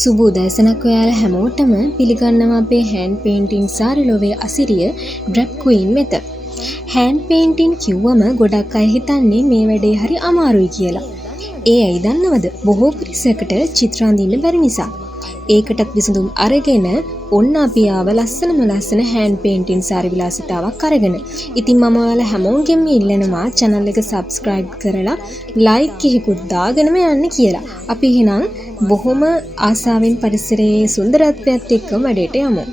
සුබ උදෑසනක් ඔයාලා හැමෝටම පිළිගන්නවා අපේ හෑන්ඩ් පේන්ටින් සාරි ලොවේ අසිරිය ඩ්‍රැප් ක්වීන් වෙත. හෑන්ඩ් පේන්ටින් කිව්වම ගොඩක් අය හිතන්නේ මේ වැඩේ හරි අමාරුයි කියලා. ඒ ඇයි දන්නවද? බොහෝ පිරිසකට චිත්‍ර අඳින්න බැරි නිසා. ඒකටත් විසඳුම් අරගෙන ඔන්න අපි ආව ලස්සන හෑන්ඩ් පේන්ටින් සාරි විලාසිතාවක් අරගෙන. ඉතින් මම ඔයාලා හැමෝගෙම ඉල්ලනවා channel එක subscribe කරලා like එකකුත් දාගෙනම යන්න කියලා. අපි එහෙනම් බොහොම ආසාවෙන් පරිසරයේ සුන්දරත්වයත් එක්ක වැඩේට යමු.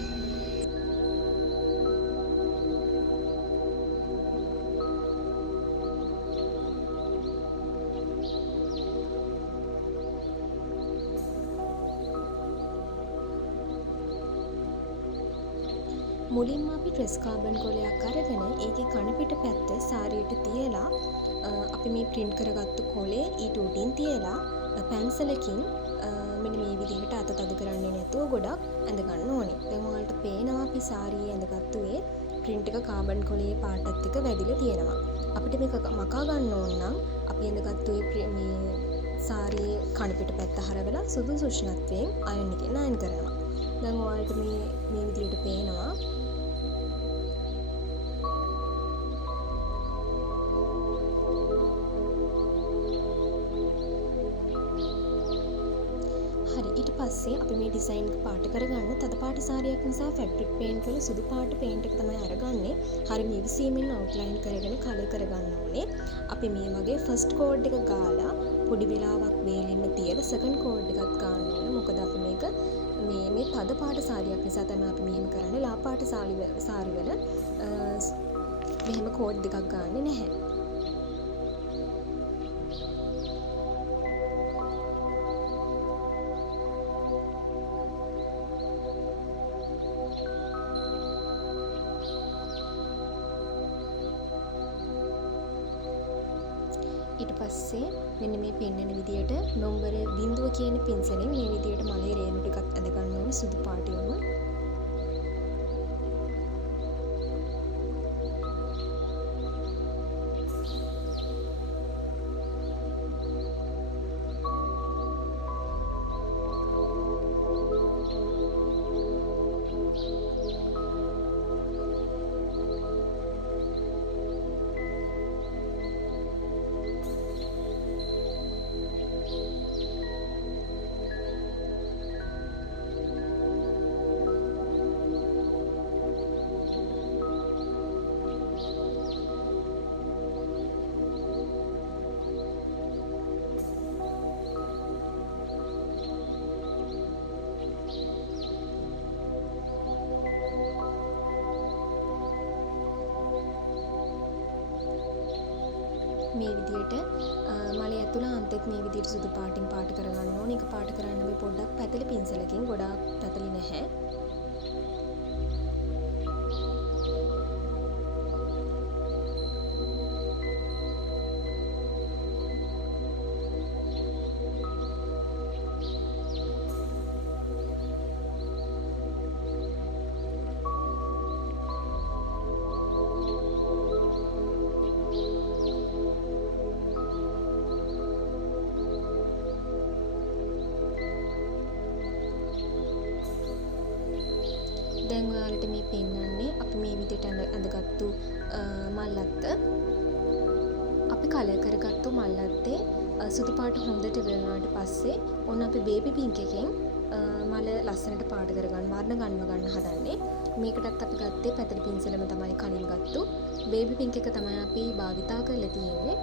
මුලින්ම අපි ඩ්‍රෙස් කාබන් කොලයක් අරගෙන ඒකේ කන පිට පැත්ත සාරියට තියලා අපි මේ print කරගත්තු කොලේ ඊට උඩින් තියලා පැන්සලකින් මෙන්න මේ විදිහට අත තද කරන්නේ නැතුව ගොඩක් ඇඳ ගන්න ඕනේ. දැන් ඔයාලට පේනවා අපි සාරියේ ඇඳගත්තු ඒ print එක කාබන් කොලේ පාටත් එක්ක වැදිලා තියෙනවා. අපිට මේක මකා ගන්න ඕන නම් අපි ඇඳගත්තු මේ සාරියේ කන පිට පැත්ත හරවලා සුදුසු උෂ්ණත්වයෙන් අයන් එකෙන් අයන් කරනවා. දැන් ඔයාලට මේ විදිහට පේනවා. ඊට පස්සේ අපි මේ ඩිසයින් එක පාට කරගන්න තද පාට සාරියක් නිසා ෆැබ්‍රික් පේන්ට් වල සුදු පාට පේන්ට් එක තමයි අරගන්නේ. හරිය ඉවසීමෙන් අවුට්ලයින් කරගෙන කලර් කරගන්න ඕනේ. අපි මේ වගේ ෆස්ට් කෝඩ් එක ගාලා පොඩි වෙලාවක් වේලෙන්න තියලා සෙකන්ඩ් කෝඩ් එකත් ගන්න ඕනේ. මොකද අපි මේක මේ තද පාට සාරියක් නිසා තමයි අපි මෙහෙම කරන්නේ. ලා පාට සාරි වල මෙහෙම කෝඩ් දෙකක් ගන්නෙ නැහැ. ඊට පස්සේ මෙන්න මේ පෙන්නන විදියට නම්බර 0 කියන පින්සලෙන් මේ විදියට මලේ රේණු ටිකක් ඇද ගන්න ඕනේ සුදු පාටියම. මේ විදියට මලේ ඇතුළාන්තෙත් මේ විදියට සුදු පාටින් පාට කරගන්න ඕනේ. ඒක පාට කරන්න අපි පොඩ්ඩක් පැතලි පින්සලකින්, ගොඩාක් පැතලි නැහැ. දැන් ඔයාලට මේ පෙන්නන්නේ අපි මේ විදිහට ඇඳගත්තු මල්ලත්ත. අපි කලර් කරගත්තු මල්ලත්තේ සුදු පාට හොඳට වෙලුණාට පස්සේ ඔන්න අපි බේබි පින්ක් එකෙන් මල ලස්සනට පාට කරගන්න වර්ණ ගන්න හදන්නේ. මේකටත් අපි ගත්තේ පැතලි පින්සලම තමයි කලින් ගත්තු. බේබි පින්ක් එක තමයි අපි භාවිතා කරලා තියෙන්නේ.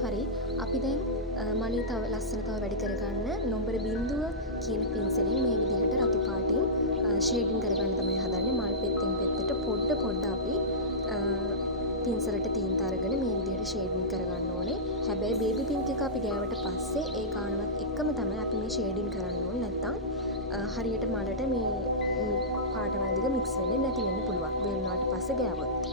හරි අපි දැන් මලී තව ලස්සන තව වැඩි කරගන්න නම්බර 0 කියන පින්සලෙන් මේ විදිහට රතු පාටින් ෂේඩින් කරගන්න තමයි හදන්නේ. මල් පෙත්තෙන් පෙත්තට පොඩ අපි පින්සලට තීන්ත අරගෙන මේ විදිහට ෂේඩින් කරගන්න ඕනේ. හැබැයි බේබි පින්ක් එක අපි ගෑවට පස්සේ ඒ කාණවත් එක්කම තමයි අපි මේ ෂේඩින් කරන්න ඕනේ. නැත්තම් හරියට මලට මේ පාටවල් දෙක මික්ස් වෙන්නේ නැති වෙන්න පුළුවන්. වෙනාට පස්සේ ගෑවොත්.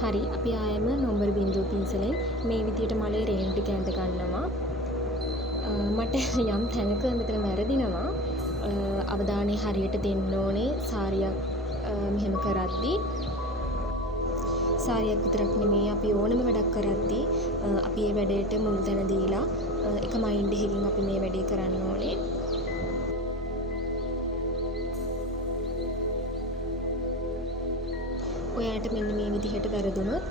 හරි අපි ආයෙම නම්බර 0 පින්සලෙන් මේ විදියට මලේ රේන් ටික ඇඳ ගන්නවා. මට යම් තැනක මෙතන වැරදිනවා. අවධානය හරියට දෙන්න ඕනේ සාරියක් මෙහෙම කරද්දී. සාරියක් විතරක් නෙමෙයි අපි ඕනම වැඩක් කරද්දී අපි මේ වැඩේට මුල් තැන දීලා එක මයින්ඩ් එකකින් අපි මේ වැඩේ කරන්න ඕනේ. ඔයාට මෙන්න මේ විදිහට වැරදුනොත්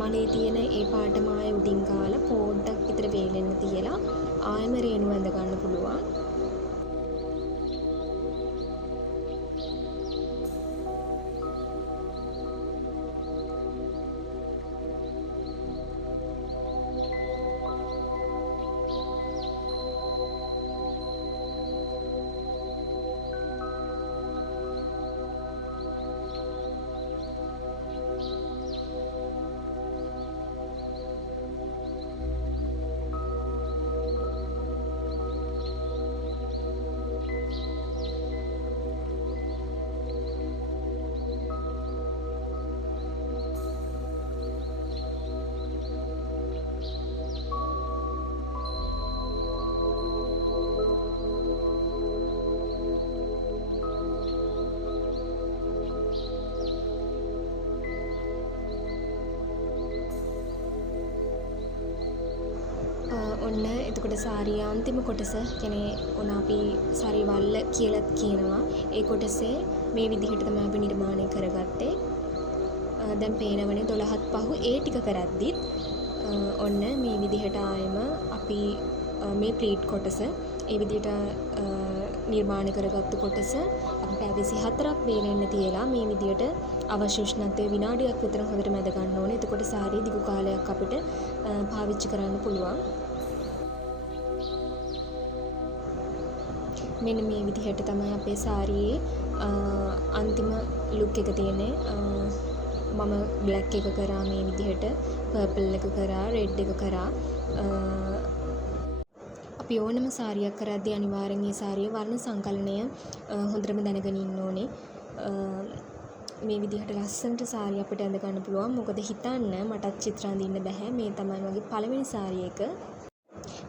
මලේ තියෙන ඒ පාටම ආයෙ උඩින් ගාලා පොඩ්ඩක් විතර වේලෙන්න තියලා ආයෙම රේණු ඇඳ ගන්න පුළුවන්. ඔන්න එතකොට සාරිය අන්තිම කොටස කියන්නේ ඔන්න අපි සාරි වල්ල කියලාත් කියනවා. ඒ කොටසේ මේ විදිහට තමයි අපි නිර්මාණය කරගත්තේ. දැන් පේනවනේ 12ත් පහු ඒ ටික කරද්දිත් ඔන්න මේ විදිහට ආයෙම අපි මේ ප්ලීට් කොටස ඒ විදිහට නිර්මාණය කරගත්තු කොටස අපි පැය 24ක් වේලෙන්න තියලා මේ විදිහට අවශ්‍ය උෂ්ණත්වය විනාඩියක් විතර හොඳට මැද ගන්න ඕනේ. එතකොට සාරිය දිගු කාලයක් අපිට පාවිච්චි කරන්න පුළුවන්. මෙන්න මේ විදිහට තමයි අපේ සාරියේ අන්තිම ලුක් එක තියෙන්නේ. මම බ්ලැක් එක කරා මේ විදිහට, පර්පල් එක කරා, රෙඩ් එක කරා. අපි ඕනම සාරියක් කරද්දී අනිවාර්යෙන් මේ සාරියේ වර්ණ සංකලනය හොඳටම දැනගෙන ඉන්න ඕනේ. මේ විදිහට ලස්සනට සාරිය අපිට ඇඳ ගන්න පුළුවන්. මොකද හිතන්න මටත් චිත්‍ර අඳින්න බෑ. මේ තමයි මගේ පළවෙනි සාරිය එක.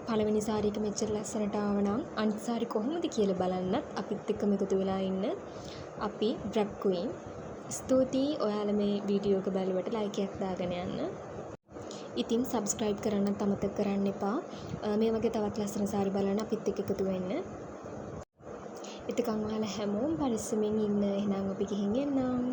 පළවෙනි සාරිය එක මෙච්චර ලස්සනට ආව නම් අනිත් සාරි කොහොමද කියලා බලන්නත් අපිත් එක්කම එකතු වෙලා ඉන්න අපි ඩ්‍රැප් ක්වීන්. ස්තුතියි ඔයාලා මේ වීඩියෝ එක බලුවට ලයික් එකක් දාගෙන යන්න. ඉතින් සබ්ස්ක්‍රයිබ් කරන්නත් අමතක කරන්න එපා. මේ වගේ තවත් ලස්සන සාරි බලන්න අපිත් එක්ක එකතු වෙන්න. එතකන් ඔයාලා හැමෝම පරිස්සමෙන් ඉන්න. එහෙනම් අපි ගිහින් එන්නම්.